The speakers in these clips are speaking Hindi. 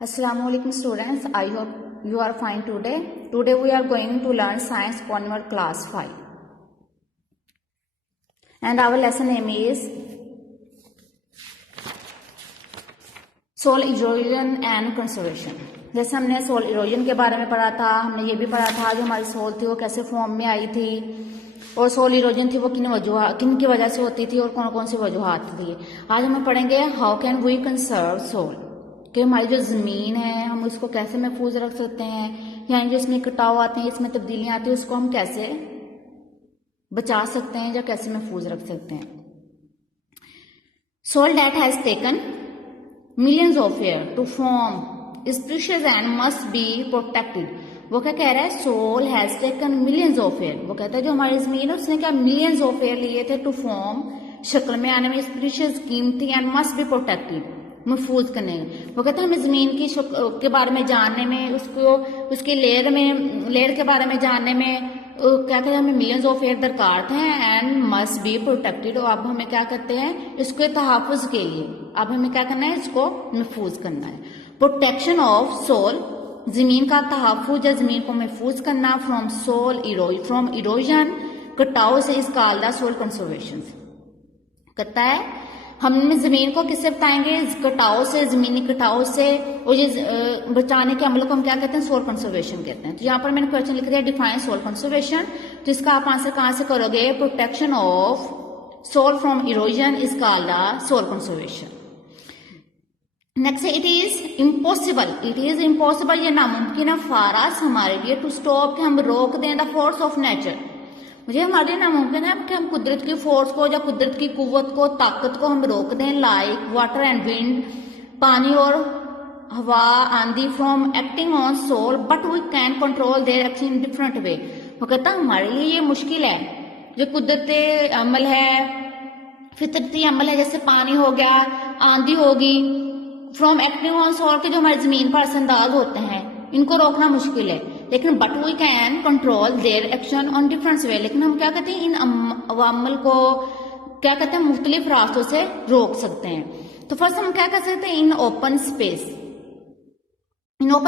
Assalamualaikum students, I hope you are fine today. Today we are going to learn science polymer class 5 and our lesson name is soil erosion and conservation. जैसे हमने सोल इरोजन के बारे में पढ़ा था, हमने ये भी पढ़ा था जो हमारी सोल थी वो कैसे फॉर्म में आई थी और सोल इरोजन थी वो किन की वजह से होती थी और कौन कौन सी वजूहात थी। आज हम पढ़ेंगे how can we conserve soil, कि हमारी जो ज़मीन है हम उसको कैसे महफूज रख सकते हैं, यानी जो इसमें कटाव आते हैं, इसमें तब्दीलियां आती हैं, उसको हम कैसे बचा सकते हैं या कैसे महफूज रख सकते हैं। Soil that has taken millions of year to form is precious and must be protected. वो क्या कह रहा है, soil has taken millions of year. वो कहता है जो हमारी ज़मीन है उसने क्या मिलियंस ऑफ ईयर लिए थे टू फॉर्म, शक्ल में आने में, प्रीशियस कीमती एंड मस्ट बी प्रोटेक्टेड, महफूज करने। वो कहते हैं हमें जमीन की के बारे में जानने में, उसको उसके लेयर के बारे में जानने में क्या कहते हैं हमें मिलियंस ऑफ ईयर दरकार थे एंड मस्ट बी प्रोटेक्टेड। और अब हमें क्या करते हैं इसके तहफ़्फ़ुज़ के लिए, अब हमें क्या करना है, इसको महफूज करना है। प्रोटेक्शन ऑफ सोल, जमीन का तहफ़्फ़ुज़ या जमीन को महफूज करना, फ्रॉम इरोजन, कटाव से, इस कॉल्ड सोल कंजर्वेशन। कहता है हम जमीन को किससे बताएंगे, कटाव से, जमीनी कटाव से, और ये बचाने के अमल को हम क्या कहते हैं, सोल कंजर्वेशन कहते हैं। तो यहाँ पर मैंने क्वेश्चन लिख दिया डिफाइन सोल कंजर्वेशन, तो इसका आप आंसर कहां से करोगे, protection of soil from erosion is called soil conservation. Next है इट इज इम्पॉसिबल, ये नामुमकिन है, फारास हमारे लिए, टू स्टॉप, कि हम रोक दें, द फोर्स ऑफ नेचर, मुझे हमारे लिए नामुमकिन है कि हम कुदरत की फोर्स को या कुदरत की कुव्वत को, ताकत को हम रोक दें, लाइक वाटर एंड विंड, पानी और हवा, आंधी, from acting on soil, but we can control their action in different way. वो कहता है हमारे लिए ये मुश्किल है, जो कुदरती अमल है, फितरती अमल है, जैसे पानी हो गया, आंधी होगी, फ्रॉम एक्टिंग ऑन सोल के जो हमारी जमीन पर असरअंदाज होते हैं, इनको रोकना मुश्किल है, लेकिन but we can control their action on different way, लेकिन हम क्या कहते हैं इन अमल को क्या कहते हैं मुख्तलिफ रास्तों से रोक सकते हैं। तो फर्स्ट हम क्या कर सकते हैं, इन ओपन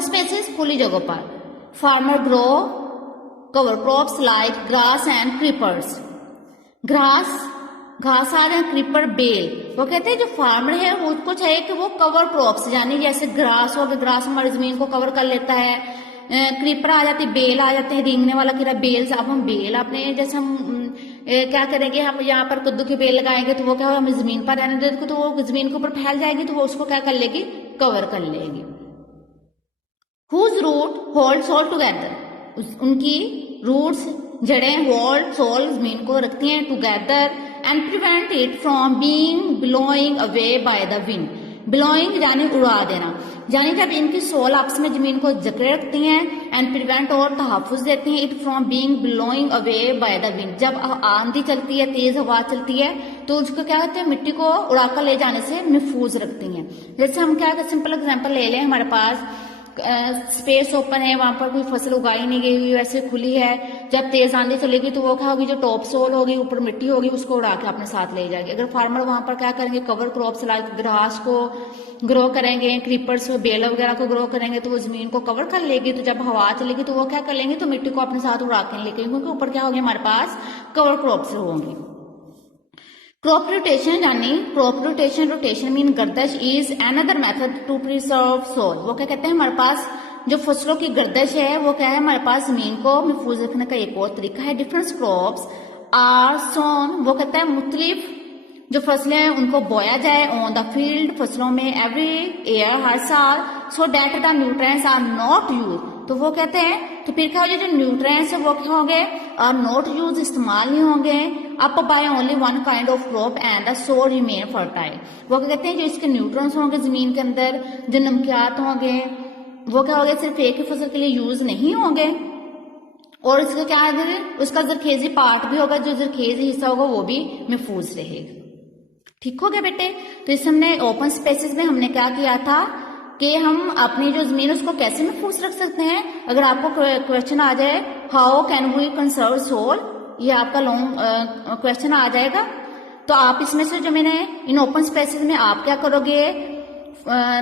स्पेसेस, खुली जगहों पर, farmer grow cover crops like grass and creepers, घास आ रहे हैं, क्रीपर, बेल। वो कहते हैं जो फार्मर है उसको चाहिए कि वो कवर क्रॉप्स, यानी जैसे ग्रास हो गया, ग्रास हमारी जमीन को कवर कर लेता है, क्रीपर आ जाती है, बेल आ जाते हैं, रेंगने वाला कीड़ा, बेल। अब हम बेल अपने जैसे हम क्या करेंगे, हम यहाँ पर कद्दू की बेल लगाएंगे तो वो क्या हमें जमीन पर रहने देगी, तो वो जमीन के ऊपर फैल जाएगी, तो वो उसको क्या कर लेगी, कवर कर लेगी। Whose root hold soil together, उनकी रूट्स, जड़ें होल्ड सोल, जमीन को रखती हैं together, and prevent it from being blowing away by the wind, blowing यानी उड़ा देना, यानी जब इनकी सोल आपस में जमीन को जकड़े रखती हैं, एंड प्रिवेंट और तहफ़्फ़ुज़ देती हैं, it from being blowing away by the wind, जब आंधी चलती है, तेज हवा चलती है, तो उसको क्या कहते हैं मिट्टी को उड़ाकर ले जाने से महफूज रखती हैं। जैसे हम क्या सिंपल एग्जांपल ले लें, हमारे पास स्पेस ओपन है, वहां पर कोई फसल उगाई नहीं गई हुई, वैसे खुली है, जब तेज आंधी चलेगी तो वो क्या होगी, जो टॉप सोल होगी, ऊपर मिट्टी होगी, उसको उड़ा के अपने साथ ले जाएगी। अगर फार्मर वहां पर क्या करेंगे, कवर क्रॉप्स लाइक ग्रास को ग्रो करेंगे, क्रीपर्स, बेल वगैरह को ग्रो करेंगे, तो वो जमीन को कवर कर लेगी, तो जब हवा चलेगी तो वो क्या कर लेंगे, तो मिट्टी को अपने साथ उड़ा के लेंगे, क्योंकि ऊपर क्या होगी, हमारे पास कवर क्रॉप्स होंगे। क्रॉप रोटेशन मीन गर्दश is another method to preserve soil. वो क्या कहते हैं हमारे पास जो फसलों की गर्दश है वो क्या है, हमारे पास जमीन को महफूज रखने का एक और तरीका है। डिफरेंट क्रॉप्स आर सोन, वो कहता है मुख्तलिफ जो फसलें हैं उनको बोया जाए ऑन द फील्ड, फसलों में, एवरी ईयर, हर साल, so that the nutrients are not use. तो वो कहते हैं तो फिर क्या हो जाए, जो न्यूट्रिएंट्स है वो क्या होंगे, आर नॉट यूज, इस्तेमाल नहीं होंगे, up by only one kind of crop and the soil remain fertile. वो क्या कहते हैं जो इसके न्यूट्रिएंट्स होंगे जमीन के अंदर, जो नमकियात होंगे, वो क्या होंगे सिर्फ एक ही फसल के लिए यूज नहीं होंगे, और इसका क्या है, उसका जरखेजी पार्ट भी होगा, जो जरखेजी हिस्सा होगा वो भी महफूज रहेगा। ठीक हो गया बेटे। तो इस हमने ओपन स्पेसेस में हमने क्या किया था कि हम अपनी जो जमीन उसको कैसे महफूज रख सकते हैं। अगर आपको क्वेश्चन आ जाए how can we conserve soil, ये आपका लॉन्ग क्वेश्चन आ जाएगा, तो आप इसमें से जो मैंने इन ओपन स्पेसेस में आप क्या करोगे,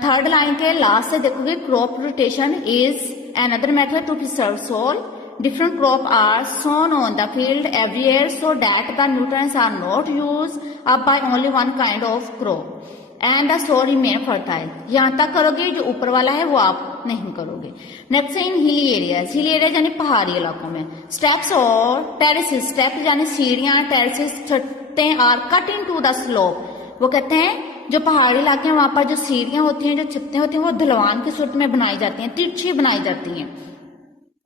थर्ड लाइन के लास्ट से देखोगे crop rotation is another method to preserve soil. Different crop are sown on the field every year so that the nutrients are not used up by only one kind of crop and the soil remain fertile. यहाँ तक करोगे, जो ऊपर वाला है वो आप नहीं करोगे. Next in hilly areas. Hilly area यानी पहाड़ी इलाकों में. स्टेप्स और टेरेसेस. स्टेप यानी सीढ़ियां, टेरेसेस छतें are cut into the slope. वो कहते हैं जो पहाड़ी इलाके हैं वहां पर जो सीढ़ियां होती हैं, जो छतें होती हैं, वो ढलवान की सूरत में बनाई जाती हैं, तिरछी बनाई जाती हैं.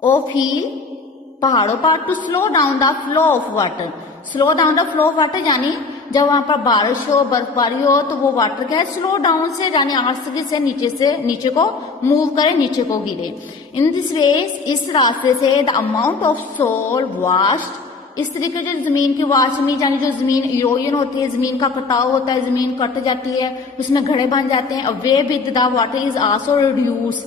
ऑफ हिल पहाड़ों पर to slow down the flow of water. Slow down the flow of water यानी जब वहां पर बारिश हो, बर्फबारी हो, तो वो वाटर क्या है स्लो डाउन से यानी आस्ते से नीचे को मूव करे, नीचे को गिरे. इन दिस वे इस रास्ते से the amount of soil waste. इस तरीके जो जमीन की वाशमी यानी जो जमीन इरोजन होती है, जमीन का कटाव होता है, जमीन कट जाती है, उसमें घड़े बन जाते हैं. Way with the water is also reduce.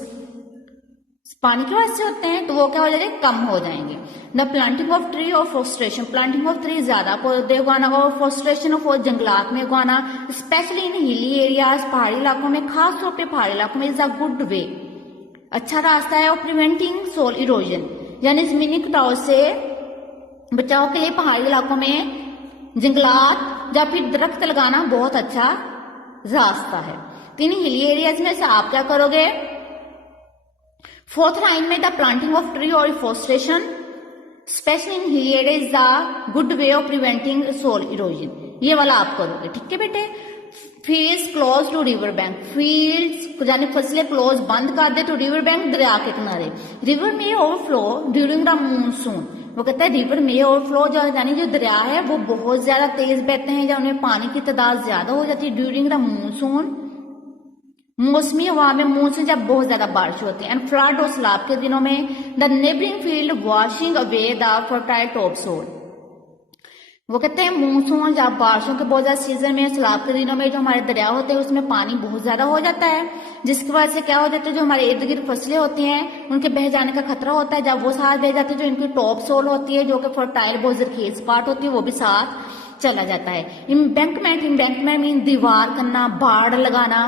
पानी की वजह से होते हैं तो वो क्या हो जाएंगे, कम हो जाएंगे. द प्लांटिंग ऑफ ट्री और फोस्ट्रेशन. प्लांटिंग ऑफ ट्री ज्यादा पौधे उगाना और फोस्ट्रेशन ऑफ जंगलात में उगाना स्पेशली इन हिली एरियाज पहाड़ी इलाकों में, खास तौर पे पहाड़ी इलाकों में इज अ गुड वे. अच्छा रास्ता है. और प्रिवेंटिंग सोल इरोजन यानी जमीनी कटाव से बचाव के लिए पहाड़ी इलाकों में जंगलात या फिर दरख्त लगाना बहुत अच्छा रास्ता है. तो इन हिली एरियाज में से आप क्या करोगे, फोर्थ लाइन में द प्लांटिंग ऑफ ट्री और afforestation specially in hilly area is the good way of preventing soil erosion. ये वाला आप करोगे. ठीक है बेटे. Fields close to river bank. Fields यानी फसलें क्लोज बंद कर दे टू रिवर बैंक, दरिया के किनारे. रिवर में ओवरफ्लो ड्यूरिंग द मानसून. वो कहता है रिवर में ओवरफ्लो यानी जो दरिया है वो बहुत ज्यादा तेज बहते हैं या उनमें पानी की तादाद ज्यादा हो जाती है ड्यूरिंग द मानसून. मौसमी हवा में मानसून जब बहुत ज्यादा बारिश होती है. एंड फ्लड और सैलाब के दिनों में the neighbouring field washing away the fertile top soil. वो कहते हैं मानसून जब बारिशों के बहुत ज्यादा सीजन में, सैलाब के दिनों में जो हमारे दरिया होते हैं उसमें पानी बहुत ज्यादा हो जाता है, जिसकी वजह से क्या हो जाता है जो हमारे इर्द गिर्द फसलें होती हैं उनके बह जाने का खतरा होता है. जब वो साथ बह जाते हैं जो इनकी टॉप सोल होती है जो कि फर्टाइल बहुत जरखेज पार्ट होती है वो भी साथ चला जाता है. इम्बैंकमेंट. इम्बैंकमेंट मीन दीवार करना, बाढ़ लगाना.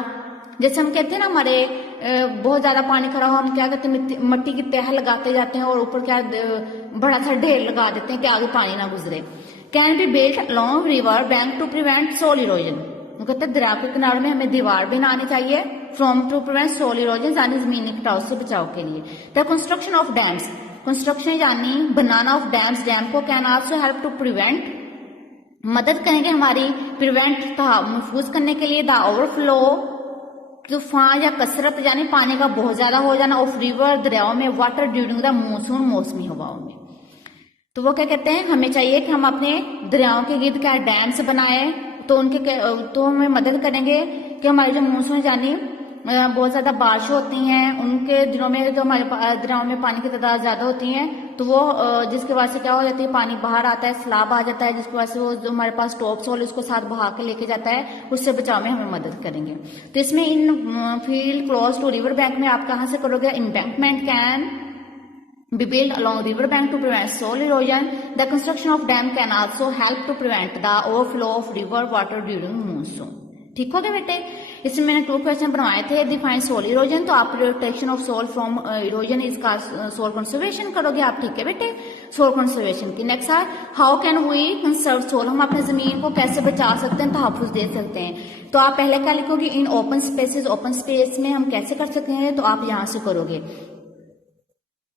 जैसे हम कहते हैं ना हमारे बहुत ज्यादा पानी खड़ा हो, हम क्या कहते हैं मट्टी की तह लगाते जाते हैं और ऊपर क्या बड़ा सा ढेर लगा देते हैं कि आगे पानी ना गुजरे. Can be built along river bank to prevent soil erosion. वो कहते हैं दरिया के किनारे में हमें दीवार बनानी चाहिए from to prevent soil erosion यानी जमीनी कटाव से बचाव के लिए. The construction of dams. Construction यानी बनाना ऑफ डैम्स. डैम को can also help to prevent. मदद करेंगे हमारी प्रिवेंट महफूज करने के लिए द ओवरफ्लो तूफान या कसरत यानी पानी का बहुत ज्यादा हो जाना ऑफ रिवर दरियाओं में वाटर ड्यूरिंग द मानसून मौसमी हवाओं में. तो वो क्या कहते हैं हमें चाहिए कि हम अपने दरियाओं के गिर्द क्या डैम्स बनाए तो हमें मदद करेंगे कि हमारे जो मानसून यानी बहुत ज्यादा बारिश होती हैं उनके दिनों में जो हमारे दरियाओं में पानी की तादाद ज्यादा होती है तो वो जिसके वजह से क्या हो जाती है पानी बाहर आता है, सैलाब आ जाता है, जिसकी वजह से वो जो हमारे पास टॉप सोल उसको साथ बहा के लेके जाता है, उससे बचाव में हमें मदद करेंगे. तो इसमें in field close to river bank में आप कहाँ से करोगे, embankment can be built along river bank to prevent soil erosion. The construction of dam can also help to prevent the overflow of river water during monsoon. ठीक हो गया बेटे. इसमें मैंने 2 क्वेश्चन बनवाए थे. डिफाइन सोल इरोजन, तो आप protection of soil from erosion इसका सोल कंजर्वेशन करोगे आप. ठीक है बेटे. सोल कंजर्वेशन की नेक्स्ट है how can we conserve soil. हम अपने जमीन को कैसे बचा सकते हैं, तहफ्फुज दे सकते हैं. तो आप पहले क्या लिखोगे in open spaces. Open space में हम कैसे कर सकते हैं तो आप यहाँ से करोगे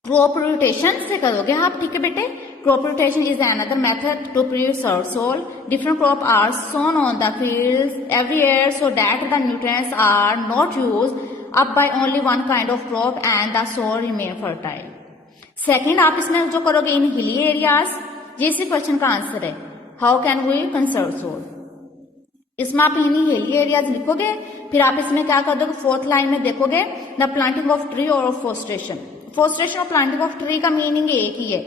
क्रॉप रोटेशन से करोगे आप. ठीक है बेटे. Crop rotation is another method to preserve soil. Different crop are sown on the fields every year so that the nutrients are not used up by only one kind of crop and the soil remain fertile. Second आप इसमें जो करोगे इन हिली एरियाज, ये इसी क्वेश्चन का आंसर है how can we conserve soil. इसमें आप इन हिली एरियाज लिखोगे. फिर आप इसमें क्या कर दोगे, फोर्थ लाइन में देखोगे द प्लांटिंग ऑफ ट्री और फोस्ट्रेशन. फोस्ट्रेशन और प्लांटिंग ऑफ ट्री का मीनिंग एक ही है.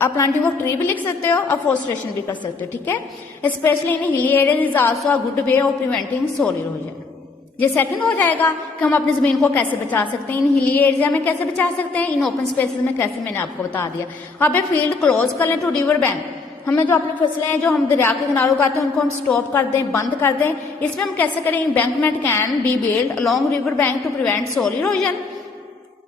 आप प्लांटिंग ऑफ ट्री भी लिख सकते हो और फोस्ट्रेशन भी कर सकते हो. ठीक है. Specially in hilly areas is also a good way of preventing soil erosion. ये सेकंड हो जाएगा कि हम अपनी जमीन को कैसे बचा सकते हैं. इन हिली एरिया में कैसे बचा सकते हैं, इन ओपन स्पेसेस में कैसे, मैंने आपको बता दिया. अब ये फील्ड क्लोज कर लें टू रिवर बैंक. हमें जो अपनी फसलें हैं जो हम दरिया के किनारे उगाते हैं उनको हम स्टॉप कर दें, बंद कर दें। इसमें हम कैसे करें? Embankment can be build along river bank to prevent soil erosion.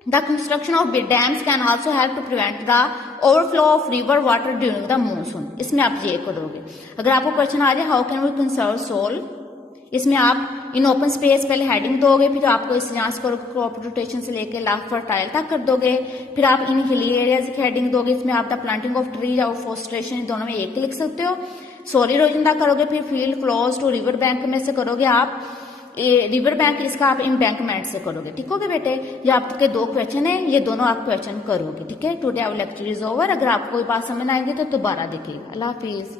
The construction of dams can also help to prevent the overflow of river water during the monsoon। इसमें आप ये करोगे। अगर आपको क्वेश्चन आ जाए how can we conserve soil, इसमें आप इन ओपन स्पेस पहले हेडिंग दोगे, फिर आपको इस यहाँ से क्रॉप रोटेशन से लेकर लास्ट फर्टाइल तक कर दोगे। फिर आप इन हिली एरियाज की हेडिंग दोगे, इसमें आप द प्लांटिंग ऑफ ट्रीज और फोस्ट्रेशन दोनों में एक लिख सकते हो। सोल इरोजन तक करोगे, फिर field close to river bank में से करोगे आप रिवर बैंक, इसका आप एम्बैंकमेंट से करोगे। ठीक हो गया बेटे, ये आपके 2 क्वेश्चन है, ये दोनों आप क्वेश्चन करोगे। ठीक है, today our lecture is over. अगर आपको कोई बात समझ आएगी तो दोबारा देखिएगा। अल्लाह हाफिज।